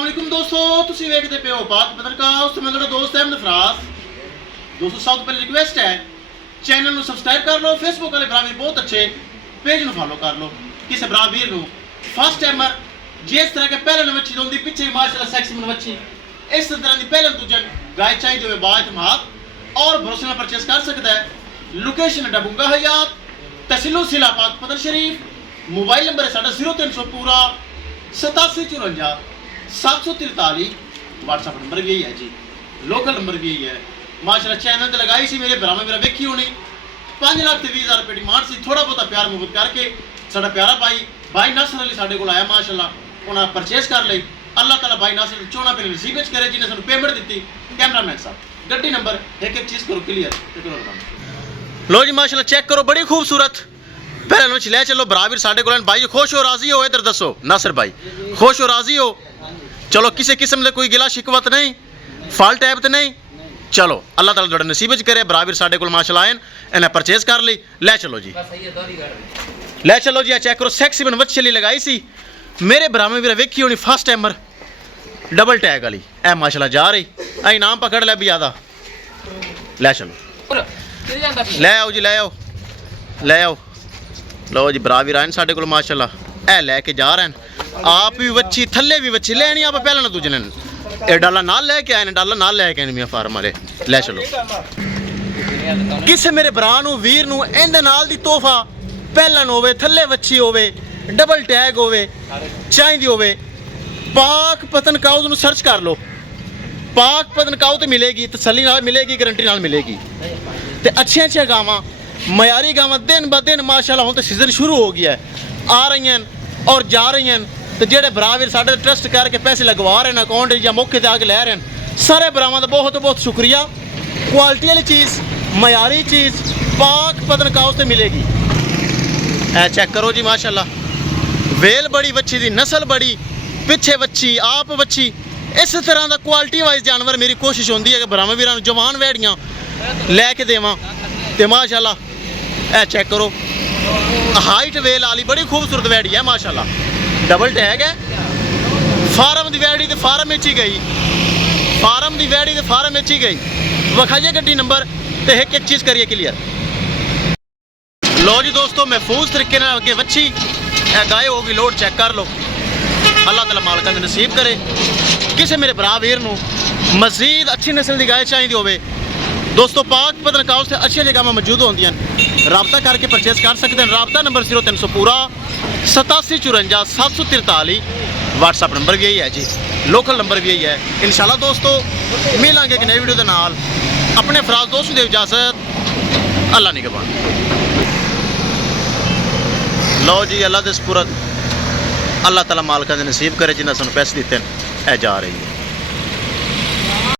अस्सलाम वालेकुम दोस्तों, तुसी वेखदे पे हो पाक पत्रकार मैं मेरा दोस्त अहमद फराज। दोस्तों सब तो पहले रिक्वेस्ट है चैनल ਨੂੰ सब्सक्राइब कर लो, फेसबुक वाले भरा भी बहुत अच्छे पेज ਨੂੰ फॉलो कर लो। किसी भरा वीर ਨੂੰ फर्स्ट टाइमर जिस तरह के पहले नवच्छी होंदी पीछे माशाल्लाह सेक्सी नवच्छी इस तरह की पहले दूजन गाय चाहिए हुए बात और भरोसे में परचेस कर सकता है। लोकेशन डबुंगा हयात तहसील सिला पाक पतर शरीफ। मोबाइल नंबर है साढ़ा 0300 पूरा 8754 743। व्हाट्सएप नंबर भी यही है जी, लोकल नंबर भी यही है। माशाल्लाह चैनल तो लगाई सी मेरे भरा मेरा वेखी होनी 5,20,000 रुपये डिमांड सी। थोड़ा बहुत प्यार मुहब्बत करके साडा प्यारा भाई नासर अली साडे कोल आया, माशाल्लाह उन्हें परचेस कर ली। अल्लाह ताला भाई नासर चोना पे नसीब करे जिन्हें सानू पेमेंट दी। कैमरामैन साहब गड्डी नंबर एक चीज़ करो क्लियर। लो जी माशाल्लाह चेक करो, बड़ी खूबसूरत पहले में ले चलो बराबर साढ़े को भाई खुश हो राजी हो। इधर दसो नासर भाई खुश हो राजी हो। चलो किसी किस्म का कोई गिला शिकवत नहीं, फॉल्ट ऐप तो नहीं। चलो अल्लाह ताला थोड़ा नसीब करे बराबर साढ़े को माशाल्लाह आए इन्हें परचेज कर ली। ले चलो जी ले चलो जी। चेक करो सेक्सी बन वच चली लगाई सी मेरे बराबर भी वेखी होनी फर्स्ट टाइमर डबल टैग वाली ए माशाल्लाह जा रही आई नाम पकड़ ले भी ज़्यादा। ले चलो ले आओ जी ले आओ ले आओ। लो जी बराबर आए साढ़े को माशाल्लाह ए लैके जा रहे हैं। आप भी बच्ची थले भी बच्ची लेनी आप पहले ना दूजे ने ए डाला नाल लैके आए डाला नाल लैके आए मियां फार्म वाले। ले चलो किसे मेरे भरा नू वीर नू इंदे नाल दी तोहफा पहलन होवे थले बच्ची होवे डबल टैग होवे चाहिदी होवे पाक पतन काउज नू सर्च कर लो। पाक पतन काउ तो मिलेगी, तसल्ली नाल मिलेगी, गारंटी नाल मिलेगी। ते अच्छी अच्छी गावां मयारी गावां दिन ब दिन माशाल्लाह हुण तो सीजन शुरू हो गया है आ रही हैं और जा रही हैं। तो जेडे भरा वीर साढ़े ट्रस्ट करके पैसे लगवा रहे हैं अकाउंट या मौके आके लै रहे हैं सारे भरावां दा बहुत बहुत शुक्रिया। क्वालिटी वाली चीज़ मयारी चीज़ पाक पतन काउ तो मिलेगी। ऐ चेक करो जी माशाल्लाह वेल बड़ी बच्ची दी नस्ल बड़ी पिछे बच्ची आप बच्ची इस तरह का क्वालिटी वाइज जानवर मेरी कोशिश होती है कि भरावां वीरां नूं जवान वैड़ियां लैके देवां। ते माशाल्लाह ए चेक करो हाइट वेल वाली बड़ी खूबसूरत वैड़ी है माशाल्लाह डबल टैग है। फार्म की वैड़ी तो फार्म में ही गई, फार्म की वैड़ी तो फार्म में ही गई। विखाइए गड्डी नंबर तो एक एक चीज़ करिए क्लियर। लो जी दोस्तों महफूज तरीके अगे वच्छी गाय होगी लोड चेक कर लो। अल्लाह ताला मालकां दे नसीब करे किसी मेरे भरा वीर नूं मजीद अच्छी नस्ल की गाय चाहिए होवे। दोस्तों पाक पतन काउ से अच्छी जगह मौजूद होंगी रबता करके परचेस कर सकते हैं। रबता नंबर 0300 पूरा 8754 743। व्हाट्सएप नंबर भी यही है जी, लोकल नंबर भी यही है। इंशाल्लाह दोस्तों मिलेंगे एक नई वीडियो के नाल। अपने फराज दोस्त दे इजाजत, अल्लाह निगहबान। लो जी अल्लाह दे सुपुरद अल्लाह ताला मालका दे नसीब करे जिन्हें सानू पैसे दिते हैं ए जा रही है।